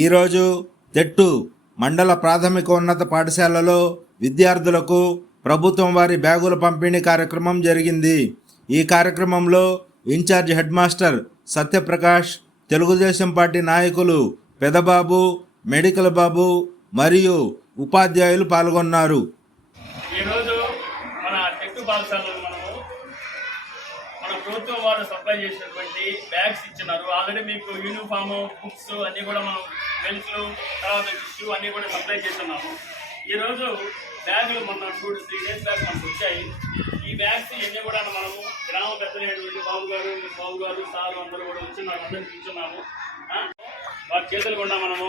ఈరోజు తెట్టు మండల ప్రాథమికోన్నత పాఠశాలలో విద్యార్థులకు ప్రభుత్వం వారి బ్యాగుల పంపిణీ కార్యక్రమం జరిగింది. ఈ కార్యక్రమంలో in charge head master Satyaprakash, Telugu Desam party నాయకులు పెదబాబు, మెడికల్ బాబు మరియు ఉపాధ్యాయులు పాల్గొన్నారు. ఈరోజు మన టెక్టు పాఠశాలలో మన ప్రభుత్వం వారు సప్లై చేసినటువంటి బ్యాగ్స్ ఇచ్చినారు. ఆల్రెడీ మీకు యూనిఫామ్, బుక్స్ అన్నీ కూడా మనం బెల్ట్లు, తర్వాత టిష్యూ అన్నీ కూడా సప్లై చేస్తున్నాము. ఈరోజు బ్యాగులు మొన్న 2-3 డేస్ బ్యాగ్ మనకు వచ్చాయి. ఈ బ్యాగ్స్ ఇవన్నీ కూడా మనము గ్రామ పెద్దలైనటువంటి బాబు గారు సారు అందరూ కూడా వచ్చిన్నారు. అందరికీ ఇచ్చున్నాము. వారి చేతులు కూడా మనము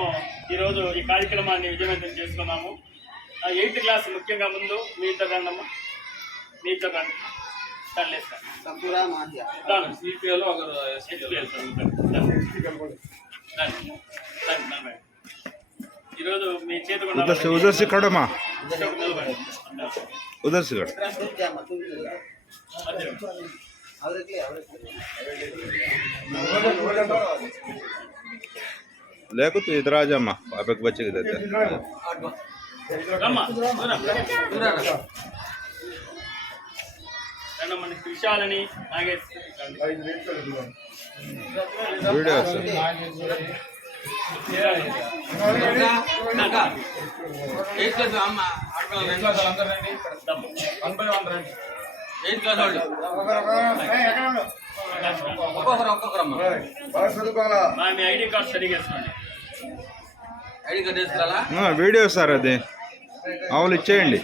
ఈరోజు ఈ కార్యక్రమాన్ని విజయవంతం చేసుకున్నాము. 8th క్లాస్ ముఖ్యంగా ముందు మీ ఇద్దరు రండమ్మా, మీ ఇద్దరు రండి. ఈరోజు మీ చేతి उधर से खड़ो माँ, उधर से खड़ो। देखो तो इधर आ जा माँ, आप एक बच्चे के देते విశాలని మీ ఐడి కార్డ్ సరిగా వీడియో సార్ అది ఆవులు ఇచ్చేయండి.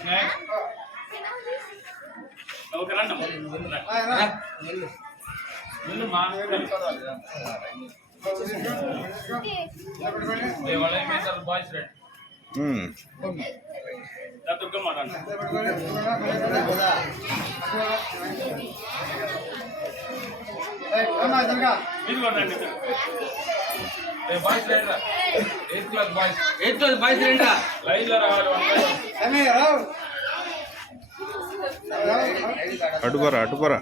అటుపరా అటుపరా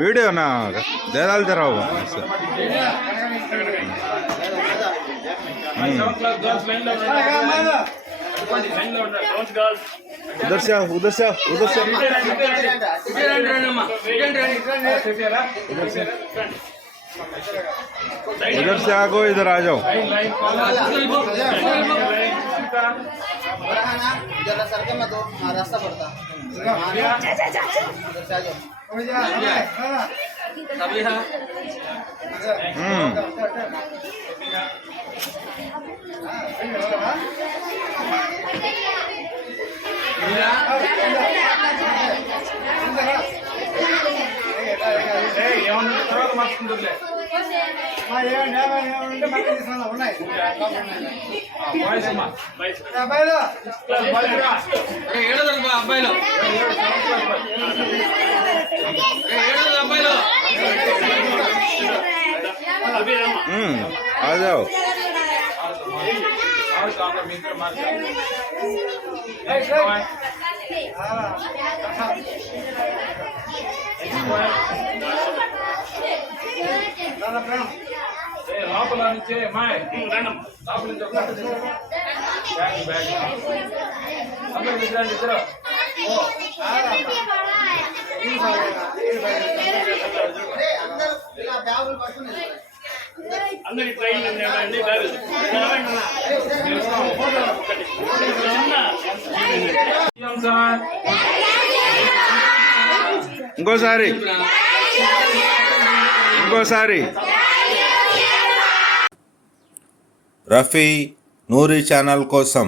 వీడియోనా దేదాలు తెరావు. उधर से आओ, उधर से आओ, उधर से उधर से आगो, इधर आ जाओ. रास्ता पड़ता आ जाओ. లోపల నుంచే మాయ్ లోపల నుంచి అందరి ట్రైన్ ఇంకోసారి రఫీ నూరి ఛానల్ కోసం